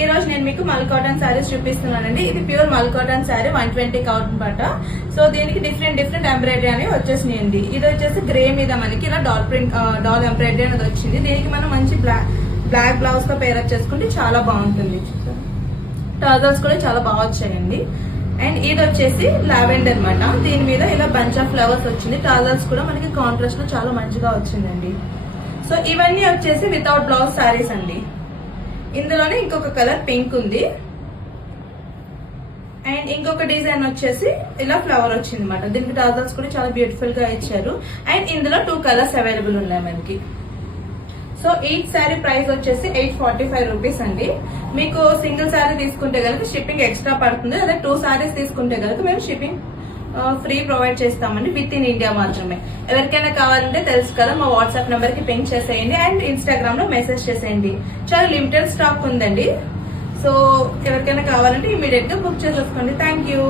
ఈ రోజు నేను మీకు మల్ కాటన్ శారీస్ చూపిస్తున్నానండి. ఇది ప్యూర్ మల్ కాటన్ శారీ 120 కాటన్ పాట. సో దీనికి డిఫరెంట్ ఎంబ్రాయిడరీ అనేవి వచ్చేసినాయండి. ఇది వచ్చేసి గ్రే మీద మనకి ఇలా డాల్ ప్రింట్ డాల్ ఎంబ్రాయిడరీ అనేది వచ్చింది. దీనికి మనం మంచి బ్లాక్ బ్లౌజ్ తో పేరప్ చేసుకుంటే చాలా బాగుంటుంది. టర్జల్స్ కూడా చాలా బాగా వచ్చాయండి. అండ్ ఇది వచ్చేసి లావెండర్ అన్నమాట. దీని మీద ఇలా బంచ్ ఆఫ్ ఫ్లవర్స్ వచ్చింది. టర్జల్స్ కూడా మనకి కాంట్రాస్ట్ లో చాలా మంచిగా వచ్చిందండి. సో ఇవన్నీ వచ్చేసి వితౌట్ బ్లౌజ్ శారీస్ అండి. ఇందులోనే ఇంకొక కలర్ పింక్ ఉంది. అండ్ ఇంకొక డిజైన్ వచ్చేసి ఇలా ఫ్లవర్ వచ్చింది అనమాట. దీనికి టర్జల్స్ కూడా చాలా బ్యూటిఫుల్ గా ఇచ్చారు. అండ్ ఇందులో 2 కలర్స్ అవైలబుల్ ఉన్నాయి మనకి. సో ఈచ్ శారీ ప్రైస్ వచ్చేసి 845 రూపీస్ అండి. మీకు సింగిల్ శారీ తీసుకుంటే కనుక షిప్పింగ్ ఎక్స్ట్రా పడుతుంది. అదే 2 శారీస్ తీసుకుంటే కనుక మేము షిప్పింగ్ ఫ్రీ ప్రొవైడ్ చేస్తామండి, విత్ ఇన్ ఇండియా మాత్రమే. ఎవరికైనా కావాలంటే తెలుసు కదా, మా వాట్సాప్ నెంబర్ కి పింక్ చేసేయండి అండ్ ఇన్స్టాగ్రామ్ లో మెసేజ్ చేసేయండి. చాలా లిమిటెడ్ స్టాక్ ఉందండి. సో ఎవరికైనా కావాలంటే ఇమీడియట్ గా బుక్ చేసేసుకోండి. Thank you.